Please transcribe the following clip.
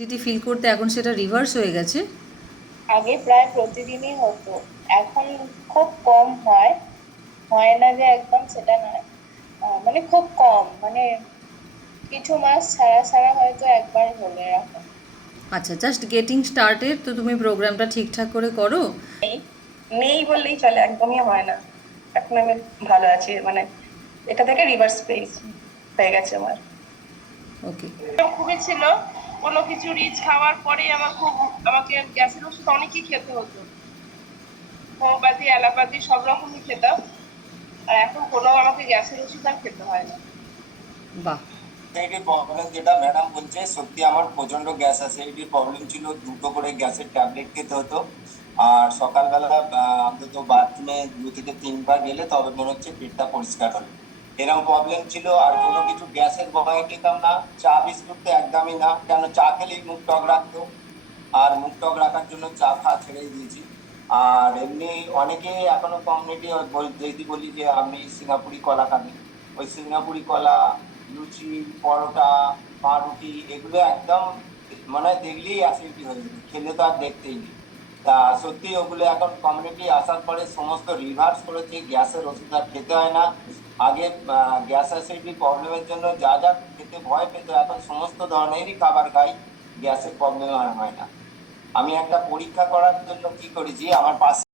Acidity feel করতে এখন সেটা রিভার্স হয়ে গেছে? আগে প্রায় প্রতিদিনই হতো, এখন খুব কম হয়। হয় না যে একদম সেটা নয়, মানে খুব কম, মানে কিছু মাস ছাড়া ছাড়া হয়তো একবার হলো এরকম। আচ্ছা, জাস্ট গেটিং স্টার্টেড, তো তুমি প্রোগ্রামটা ঠিকঠাক করে করো। নেই, নেই বললেই চলে, একদমই হয় না। এখন আমি ভালো আছি, মানে এটা থেকে রিভার্স পেয়েছি, হয়ে গেছে আমার। ওকে। খুবই ছিল, কোনো কিছু রিচ খাওয়ার পরে আমাকে গ্যাসের ওষুধ অনেকই খেতে হতো, হোমিওপ্যাথি অ্যালোপ্যাথি সব রকমই খেতাম। আর এখন কোনো আমাকে গ্যাসের ওষুধ আর খেতে হয় না। বাহ। অ্যাসিডিটির প্রবলেম যেটা ম্যাডাম বলছে, সত্যি আমার প্রচন্ড গ্যাস অ্যাসিডিটির প্রবলেম ছিল, দুটো করে গ্যাসের ট্যাবলেট খেতে হতো। আর সকালবেলা অন্তত বাথরুমে 2 থেকে 3 বার গেলে তবে মনে হচ্ছে পেটটা পরিষ্কার হলো, এরকম প্রবলেম ছিল। আর কোনো কিছু গ্যাসের ভয়ে খেতাম না, চা বিস্কুট তো একদমই না, কেন চা খেলেই মুখ টক রাখতো। আর মুখ টক রাখার জন্য চা খাওয়া ছেড়ে দিয়েছি। আর এমনি অনেকে এখনো কমিউনিটি যদি বলি যে আপনি সিঙ্গাপুরি কলা খাবেন, ওই সিঙ্গাপুরি কলা, লুচি, পরোটা, পাউরুটি, এগুলো একদম মানে দেখলেই অ্যাসিডিটি হয়ে যাবে, খেলে তো আর দেখতেই নেই। তা সত্যি ওগুলো এখন কমিউনিটি আসার পরে সমস্ত রিভার্স করেছে, গ্যাসের ওষুধ আর খেতে হয় না। আগে গ্যাস অ্যাসিডিটি প্রবলেমের জন্য যা যা খেতে ভয় পেত, এখন সমস্ত ধরনেরই খাবার খাই, গ্যাসের প্রবলেম আর হয় না। আমি একটা পরীক্ষা করার জন্য কি করেছি, আমার পাশে